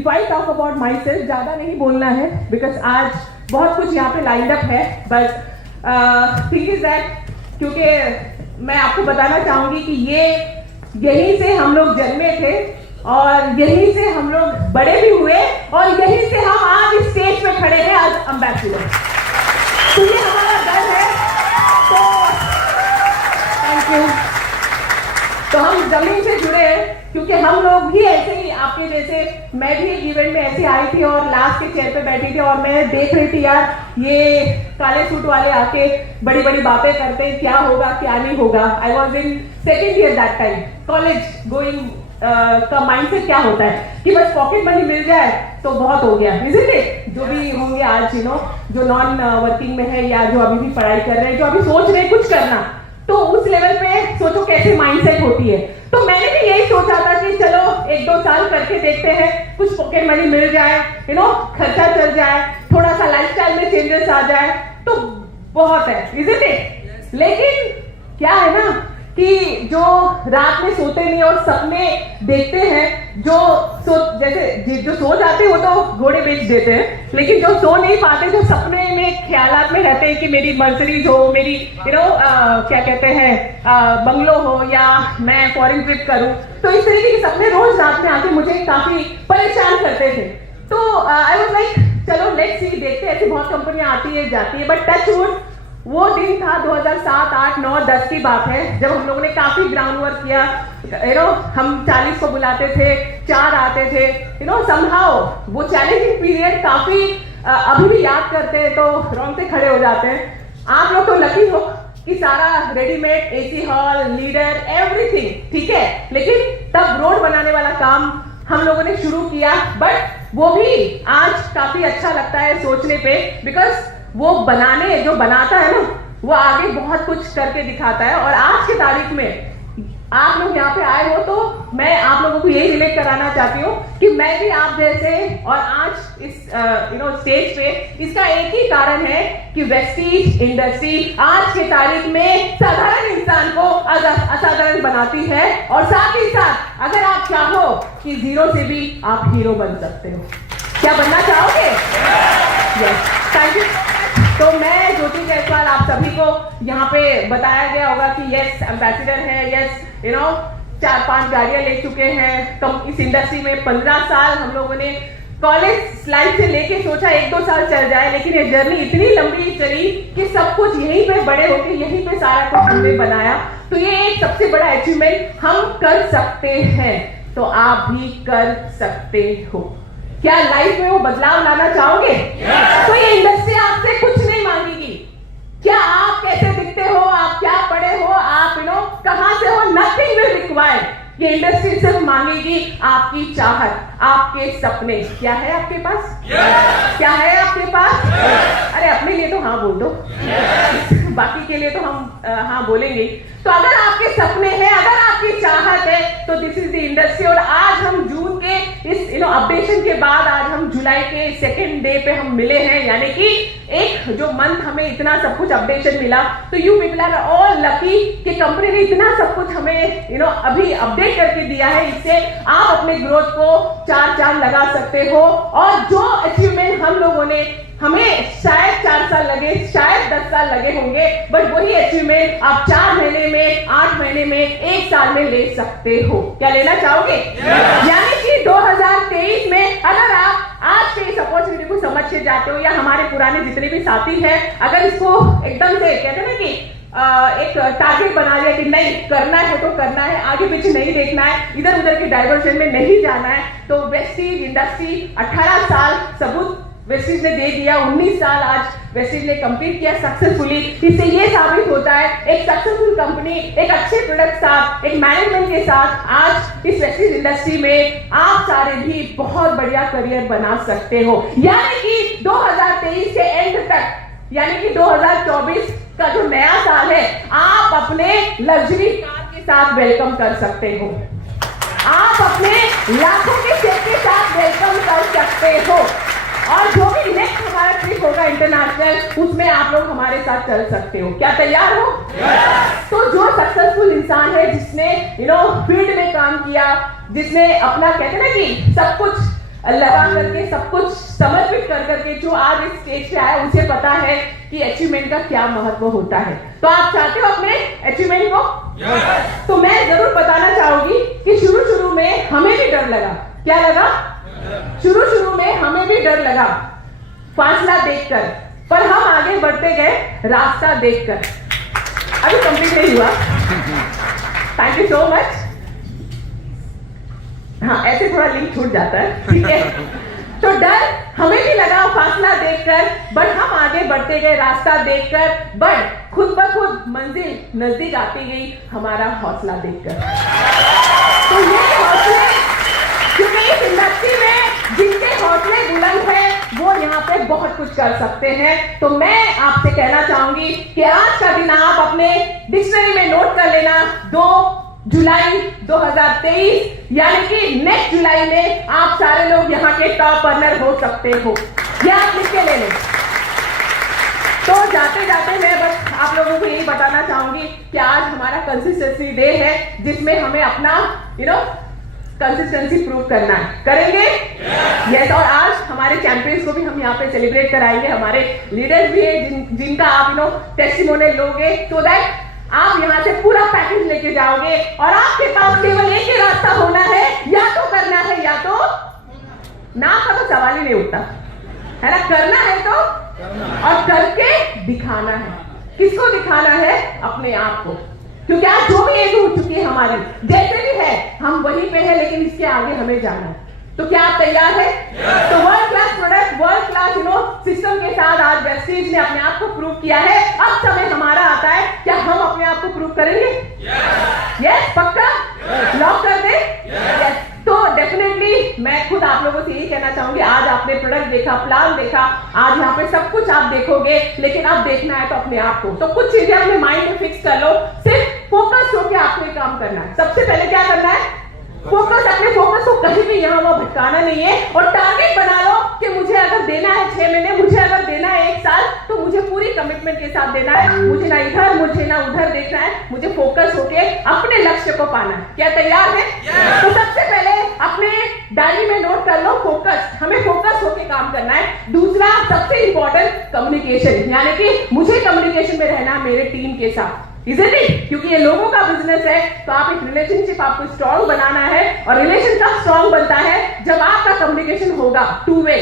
If I talk about my self, ज्यादा नहीं बोलना है बिकॉज आज बहुत कुछ यहाँ पे लाइंड अप है, बट थिंग इज दैट क्योंकि मैं आपको बताना चाहूंगी कि यहीं से हम लोग जन्मे थे और यहीं से हम लोग बड़े भी हुए और यहीं से हम आज इस स्टेज पे खड़े हैं आज एम्बेसडर। तो ये हमारा घर है, तो थैंक यू। तो हम जमीन से जुड़े हैं क्योंकि हम लोग भी ऐसे ही आपके जैसे, मैं भी एक इवेंट में ऐसे आई थी और लास्ट के चेयर पे बैठी थी और मैं देख रही थी यार ये काले सूट वाले आके बड़ी बड़ी बातें करते हैं, क्या होगा क्या नहीं होगा। I was in second year that time college going का माइंडसेट क्या होता है कि बस पॉकेट मनी मिल जाए तो बहुत हो गया, इजंट इट? जो भी होंगे आज जो नॉन वर्किंग में है या जो अभी भी पढ़ाई कर रहे हैं, जो अभी सोच रहे हैं कुछ करना, तो उस लेवल पे सोचो कैसे माइंडसेट होती है। तो मैंने भी यही सोचा था कि चलो 1-2 साल करके देखते हैं, कुछ पॉकेट मनी मिल जाए, खर्चा चल जाए, थोड़ा सा लाइफस्टाइल में चेंजेस आ जाए तो बहुत है, इजंट इट? लेकिन क्या है ना कि जो रात में सोते नहीं और सपने देखते हैं, जो सो जाते हैं वो तो घोड़े बेच देते हैं, लेकिन जो सो नहीं पाते, जो सपने में ख्यालात में रहते हैं कि मेरी मर्सिडीज हो, मेरी क्या कहते हैं बंगलो हो या मैं फॉरेन ट्रिप करूं, तो इस तरीके के सपने रोज रात में आके मुझे काफी परेशान करते थे। तो आई वाज लाइक चलो लेट्स सी, देखते हैं। ऐसी बहुत कंपनियां आती है जाती है, बट टच वुड वो दिन था 2007, 8, 9, 10 की बात है जब हम लोगों ने काफी ग्राउंड वर्क किया। हम 40 को बुलाते थे, 4 आते थे, समहाउ वो चैलेंजिंग पीरियड काफी अभी भी याद करते हैं तो रोंगटे खड़े हो जाते हैं। आप लोग तो लकी हो कि सारा readymade, AC hall, leader, everything ठीक है, लेकिन तब रोड बनाने वाला काम हम लोगों ने शुरू किया, बट वो भी आज काफी अच्छा लगता है सोचने पे, बिकॉज वो जो बनाता है ना, वो आगे बहुत कुछ करके दिखाता है। और आज की तारीख में आप लोग यहाँ पे आए हो तो मैं आप लोगों को यही रिलेट कराना चाहती हूँ कि मैं भी आप जैसे, और आज इस स्टेज पे इसका एक ही कारण है कि वेस्टीज इंडस्ट्री आज की तारीख में साधारण इंसान को असाधारण बनाती है, और साथ ही साथ अगर आप चाहो कि जीरो से भी आप हीरो बन सकते हो। क्या बनना चाहोगे? Yes, thank you. तो मैं ज्योति जायसवाल, आप सभी को यहाँ पे बताया गया होगा कि यस एम्बेसडर है, यस 4-5 गाड़ियां ले चुके हैं इस इंडस्ट्री में। 15 साल हम लोगों ने कॉलेज लाइफ से लेके सोचा 1-2 साल चल जाए, लेकिन ये जर्नी इतनी लंबी चली कि सब कुछ यहीं पे बड़े होके यहीं पे सारा कुछ हमने बनाया। तो ये एक सबसे बड़ा अचीवमेंट, हम कर सकते हैं, तो आप भी कर सकते हो। क्या लाइफ में वो बदलाव लाना चाहोगे? तो ये इंडस्ट्री आपसे कुछ नहीं मांगेगी। क्या आप कैसे दिखते हो, आप क्या पढ़े हो, आप कहां से हो, नथिंग विल रिक्वायर्ड। ये इंडस्ट्री सिर्फ मांगेगी आपकी चाहत, आपके सपने। क्या है आपके पास? क्या है आपके पास? अरे अपने लिए तो हाँ बोल दो, बाकी के लिए तो हम हाँ बोलेंगे। तो अगर आपके सपने हैं, अगर आपकी चाहत है, तो दिस इज द इंडस्ट्री। और आज हम जून के इस अपडेशन के बाद आज हम जुलाई के 2nd डे पे हम मिले हैं, यानी कि एक जो मंथ हमें इतना सब कुछ अपडेशन मिला। तो you people are all lucky कि कंपनी ने इतना सब कुछ हमें अभी अपडेट करके दिया है। इससे आप अपने ग्रोथ को 4 चांद लगा सकते हो। और जो अचीवमेंट हम लोगों ने, हमें शायद 4 साल लगे, शायद 10 साल लगे होंगे, बट वही अचीवमेंट आप 4 महीने में, 8 महीने में, 1 साल में ले सकते हो। क्या लेना चाहोगे? यानी कि 2023 में अगर आप आज के इस अपॉर्चुनिटी को समझ के जाते हो, या हमारे पुराने जितने भी साथी हैं, अगर इसको एकदम से कहते हैं ना कि एक टारगेट बना लिया कि नहीं करना है तो करना है, आगे पीछे नहीं देखना है, इधर उधर के डाइवर्जन में नहीं जाना है, तो वेस्टीज इंडस्ट्री 18 साल सबूत वेस्टीज ने दे दिया। 19 साल आज वेस्टीज ने कंप्लीट किया सक्सेसफुली। इससे ये साबित होता है एक सक्सेसफुल कंपनी, एक अच्छे प्रोडक्ट साथ, एक मैनेजमेंट के साथ आज इस वेस्टीज इंडस्ट्री में आप सारे भी बहुत बढ़िया करियर बना सकते हो। यानी कि 2023 के एंड तक, यानी कि 2024 का जो नया साल है, आप अपने लग्जरी कार के साथ वेलकम कर सकते हो, आप अपने लाखों के चेक के साथ वेलकम कर सकते हो। और जो भी नेक्स्ट हमारा ट्रिप होगा इंटरनेशनल, उसमें आप लोग हमारे साथ चल सकते हो। क्या तैयार हो? तो जो सक्सेसफुल इंसान है, जिसने फील्ड में काम किया, जिसने अपना कहते हैं ना कि सब कुछ लगा करके सब कुछ समर्पित कर करके जो आज इस स्टेज पे आया उसे पता है कि अचीवमेंट का क्या महत्व होता है। तो आप चाहते हो अपने अचीवमेंट को? तो मैं जरूर बताना चाहूंगी कि शुरू में हमें भी डर लगा। क्या लगा? शुरू में हमें भी डर लगा फासला देखकर, पर हम आगे बढ़ते गए रास्ता देखकर। अभी कंप्लीट नहीं हुआ। Thank you so much. हाँ, ऐसे थोड़ा लिंक छूट जाता है, ठीक है। तो डर हमें भी लगा फासला देखकर, बट हम आगे बढ़ते गए रास्ता देखकर, बट खुद ब खुद मंजिल नजदीक आती गई हमारा हौसला देखकर। तो ये हौसले, क्योंकि इस इंडस्ट्री में जिनके हौसले बुलंद है वो यहाँ पे बहुत कुछ कर सकते हैं। तो मैं आपसे कहना चाहूंगी कि आज का दिन आप अपने डिक्शनरी में नोट कर लेना, 2 जुलाई 2023, यानी कि नेक्स्ट जुलाई में आप सारे लोग यहाँ के टॉप अर्नर हो सकते हो। यह आप लिख के ले लें। तो जाते जाते मैं बस आप लोगों को यही बताना चाहूंगी कि आज हमारा कंसिस्टेंसी डे है, जिसमें हमें अपना कंसिस्टेंसी प्रूव करना है। करेंगे? यस। और आज हमारे चैंपियंस को भी हम यहाँ पे सेलिब्रेट कराएंगे। हमारे लीडर्स भी है जिनका आप टेस्टिमोनियल लोगे, सो दैट आप यहाँ से पूरा पैकेज लेके जाओगे और आपके पास केवल एक ही रास्ता होना है, या तो करना है या तो ना का तो सवाल ही नहीं उठता है ना। करना है तो और करके दिखाना है। किसको दिखाना है? अपने आप को। क्योंकि आज जो भी एज हो चुकी है हमारी, जैसे भी है हम वहीं पे है, लेकिन इसके आगे हमें जाना है। तो क्या आप तैयार है? तो world class product, world class system के साथ आज वेस्टीज ने अपने आप को प्रूव किया है। अब समय हमारा आता है, क्या हम अपने आप को प्रूव करेंगे? यस, पक्का? लॉक कर दे? यस। तो डेफिनेटली मैं खुद आप लोगों से यही कहना चाहूंगी, आज आपने प्रोडक्ट देखा, प्लान देखा, आज यहाँ पे सब कुछ आप देखोगे, लेकिन अब देखना है तो अपने आप को। तो कुछ चीजें अपने माइंड में फिक्स कर लो, सिर्फ फोकस होकर आपको ये काम करना है। सबसे पहले क्या करना है? फोकस। अपने फोकस को कहीं भी यहाँ वहां भटकाना नहीं है, और टारगेट बना लो कि मुझे अगर देना है 6 महीने, मुझे अगर देना है 1 साल, तो मुझे पूरी कमिटमेंट के साथ देना है। मुझे ना इधर, मुझे ना उधर देखना है, मुझे फोकस होके अपने लक्ष्य को पाना है। क्या तैयार है? तो सबसे पहले अपने डायरी में नोट कर लो फोकस। हमें फोकस होके काम करना है। दूसरा सबसे इंपॉर्टेंट, कम्युनिकेशन, यानी कि मुझे कम्युनिकेशन में रहना है मेरे टीम के साथ। Isn't it? क्योंकि ये लोगों का बिजनेस है, तो आप एक रिलेशनशिप आपको स्ट्रॉन्ग बनाना है, और रिलेशन कब स्ट्रॉन्ग बनता है? जब आपका कम्युनिकेशन होगा 2 वे।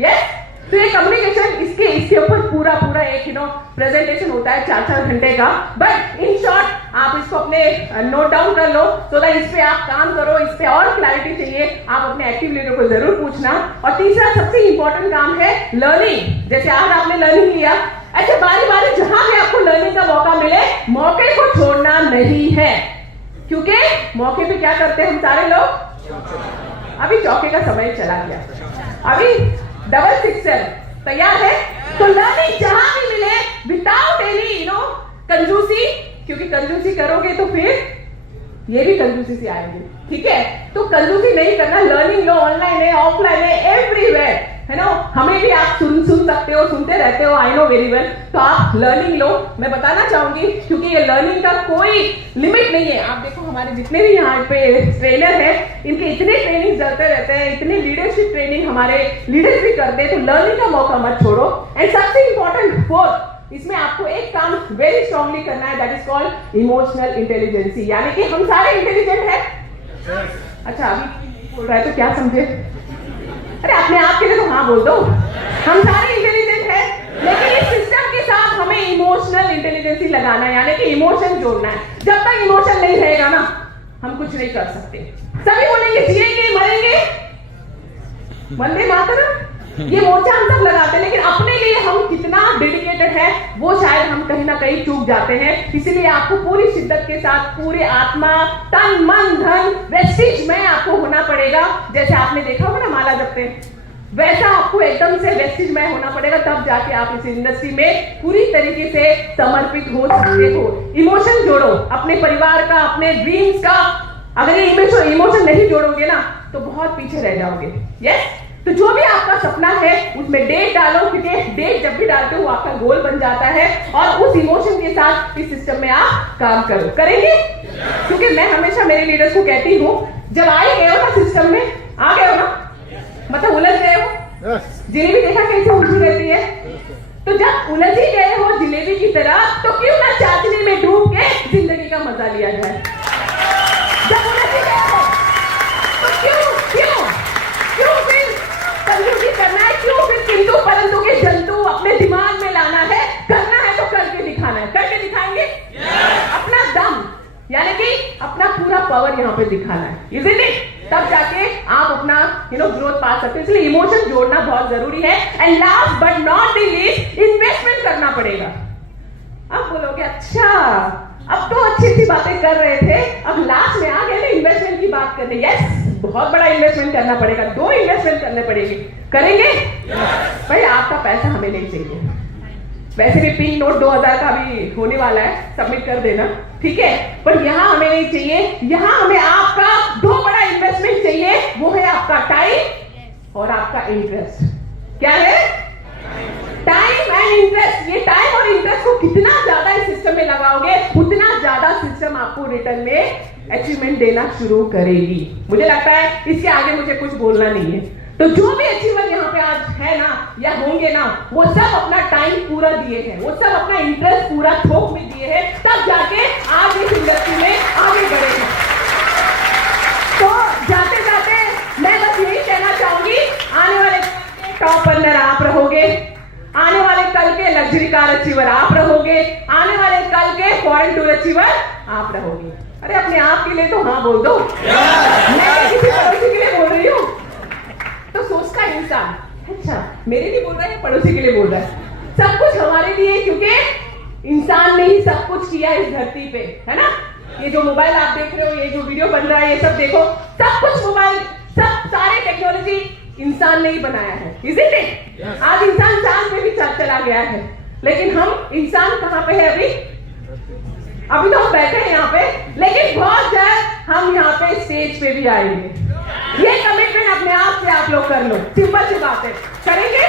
यस। तो ये कम्युनिकेशन, इसके ऊपर पूरा एक प्रेजेंटेशन होता है 4-4 घंटे का, बट इन शॉर्ट आप इसको अपने नोट डाउन कर लो, सो दैट इस पे आप काम करो। इस पे और क्लैरिटी चाहिए आप अपने एक्टिव लीडर को जरूर पूछना। और तीसरा सबसे इंपॉर्टेंट काम है लर्निंग। जैसे आज आपने लर्निंग लिया, ऐसे बारी जहां भी आपको लर्निंग का मौका मिले, मौके को छोड़ना नहीं है। क्योंकि मौके पे क्या करते हैं हम सारे लोग? अभी चौके का समय चला गया, अभी 667 तैयार है। तो लर्निंग जहां भी मिले, विदाउट एनी कंजूसी, क्योंकि कंजूसी करोगे तो फिर ये भी कंजूसी से आएंगे, ठीक है। तो कंजूसी नहीं करना, लर्निंग लो, ऑनलाइन है, ऑफलाइन है, एवरीवेयर, है ना। हमें भी आप सुन सकते हो, सुनते रहते हो, आई नो वेरी वेल। तो आप लर्निंग लो। मैं बताना चाहूंगी, क्योंकि ये लर्निंग का कोई लिमिट नहीं है। आप देखो हमारे जितने भी यहाँ पे ट्रेनर हैं, इनके इतने ट्रेनिंग चलते रहते हैं, इतने लीडरशिप ट्रेनिंग हमारे लीडर्स भी करते हैं। तो लर्निंग का मौका मत छोड़ो। एंड सबसे इंपॉर्टेंट फोर्थ, इसमें आपको एक काम वेरी स्ट्रांगली करना है, that is called emotional intelligency. यानी कि हम सारे इंटेलिजेंट हैं। अच्छा, अभी बोल रहा है तो क्या समझे? अरे अपने आप के लिए तो हाँ बोल दो। हम सारे इंटेलिजेंट हैं, लेकिन इस सिस्टम के साथ हमें इमोशनल इंटेलिजेंसी लगाना है, यानी कि इमोशन जोड़ना है। जब तक इमोशन नहीं रहेगा ना, हम कुछ नहीं कर सकते। सभी बोलेंगे जिएंगे मरेंगे, वंदे मातरम, ये मोर्चा हम सब लगाते हैं, लेकिन अपने लिए हम कितना डेडिकेटेड है वो शायद हम कहीं ना कहीं चूक जाते हैं। इसलिए आपको पूरी शिद्दत के साथ, पूरे आत्मा, तन, मन, धन, वेस्टिज में आपको होना पड़ेगा। जैसे आपने देखा होगा ना माला जपते, वैसा आपको एकदम से वेस्टिज में होना पड़ेगा, तब जाके आप इस इंडस्ट्री में पूरी तरीके से समर्पित हो सकते हो। इमोशन जोड़ो अपने परिवार का, अपने ड्रीम्स का। अगर ये इमोशन नहीं जोड़ोगे ना, तो बहुत पीछे रह जाओगे। यस। तो जो भी आपका सपना है उसमें डेट डालो, क्योंकि डेट जब भी डालते हो आपका गोल बन जाता है, और उस इमोशन के साथ इस सिस्टम में आप काम करो। करेंगे? क्योंकि मैं हमेशा मेरे लीडर्स को कहती हूँ, जब आए गए हो ना सिस्टम में, आ गए हो ना, मतलब उलझ गए हो? जलेबी देखा कैसे उलझी रहती है? तो जब उलझ ही गए हो जलेबी की तरह, तो क्यों ना चाशनी में डूब के जिंदगी का मजा लिया जाए? जब उलझ ही गए हो तो क्यों फिर कंजूसी करना है? क्यों फिर किंतु परंतु के जंतु अपने दिमाग में लाना है? करना है तो करके दिखाना है। करके दिखाएंगे अपना दम, यानी कि अपना पूरा पावर यहाँ पे दिखाना है, इज़न्ट इट? तब जाके आप अपना ग्रोथ पा सकते हैं। इसलिए इमोशन जोड़ना बहुत जरूरी है। And last but not the least, investment करना पड़ेगा। अब बोलोगे अच्छा, अब तो अच्छी अच्छी बातें कर रहे थे, अब लास्ट में आ गए ना इन्वेस्टमेंट की बात करने। यस, बहुत बड़ा इन्वेस्टमेंट करना पड़ेगा, 2 इन्वेस्टमेंट करने पड़ेंगे। करेंगे? भाई आपका पैसा हमें नहीं चाहिए। वैसे भी पिंक नोट 2000 का भी होने वाला है, सबमिट कर देना, ठीक है? पर यहाँ हमें नहीं चाहिए, यहाँ हमें आपका 2 बड़ा इन्वेस्टमेंट चाहिए। वो है आपका टाइम और आपका इंटरेस्ट। क्या है? Time and interest. ये टाइम और इंटरेस्ट को कितना ज्यादा इस सिस्टम में लगाओगे, उतना ज्यादा सिस्टम आपको रिटर्न में अचीवमेंट देना शुरू करेगी। मुझे लगता है इसके आगे मुझे कुछ बोलना नहीं है। तो जो भी अचीवर यहाँ पे आज है ना या होंगे ना, वो सब अपना टाइम पूरा दिए हैं, वो सब अपना इंटरेस्ट पूरा थोक में दिए हैं, तब जाके आज इस इंडस्ट्री में आगे बढ़े हैं। तो जाते जाते मैं बस यही कहना चाहूंगी, आने वाले टॉप अर्नर आप रहोगे, आने वाले कल के लग्जरी कार अचीवर आप रहोगे, आने वाले कल के फॉरेन टूर अचीवर आप रहोगे। अरे अपने आप के लिए तो हाँ बोल दो, मैं किसी पड़ोसी के लिए बोल रही हूँ। तो सोचता इंसान, अच्छा मेरे लिए बोल रहा है, पड़ोसी के लिए बोल रहा है, सब कुछ हमारे लिए, क्योंकि इंसान ने ही सब कुछ किया इस धरती पे, है ना? ये जो मोबाइल आप देख रहे हो, ये जो वीडियो बन रहा है, ये सब देखो, सब कुछ मोबाइल, सब सारे टेक्नोलॉजी इंसान ने ही बनाया है, इज़न्ट इट? आज इंसान चांद पे भी चला गया है, लेकिन हम इंसान कहाँ पे है अभी? अभी तो हम बैठे हैं यहाँ पे, लेकिन बहुत जल्द हम यहाँ पे स्टेज पे भी आएंगे। ये कमिटमेंट अपने आप से आप लोग कर लो, सिंपल सी बात है। करेंगे?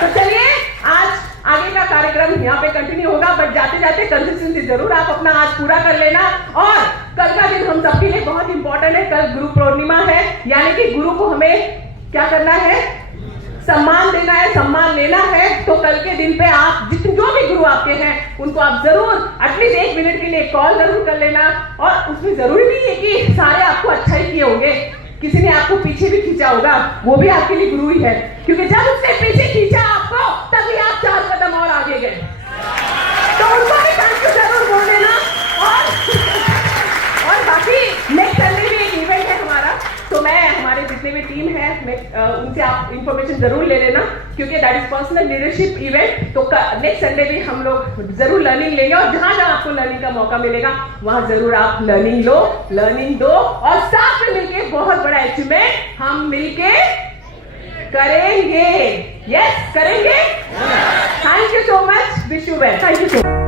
तो चलिए आज आगे का कार्यक्रम यहाँ पे कंटिन्यू होगा, बट जाते जाते कंसिस्टेंसी जरूर आप अपना आज पूरा कर लेना। और कल का दिन हम सबके लिए बहुत इंपॉर्टेंट है। कल गुरु पूर्णिमा है, यानी कि गुरु को हमें क्या करना है? सम्मान देना है, सम्मान लेना है। तो कल के दिन पे आप जितने जो भी गुरु आपके हैं, उनको आप जरूर एटलीस्ट 1 मिनट के लिए कॉल जरूर कर लेना। और उसमें जरूरी नहीं है कि सारे आपको अच्छा ही किए होंगे, किसी ने आपको पीछे भी खींचा होगा, वो भी आपके लिए गुरु ही है, क्योंकि जब उसने पीछे खींचा आपको, तभी आप 4 कदम और आगे गए। तो उनको भी थैंक यू जरूर बोल देना। और बाकी नेक्स्ट संडे भी एक इवेंट है हमारा, तो मैं हमारे जितने भी टीम है उनसे आप इंफॉर्मेशन जरूर ले लेना, क्योंकि that is personal leadership event. तो नेक्स्ट संडे भी हम लोग जरूर लर्निंग लेंगे, और जहां जहां आपको लर्निंग का मौका मिलेगा वहां जरूर आप लर्निंग लो, लर्निंग दो, और साथ में मिलके बहुत बड़ा अचीवमेंट हम मिलके करेंगे। यस, करेंगे। Thank you so much, wish you well. Thank you so much.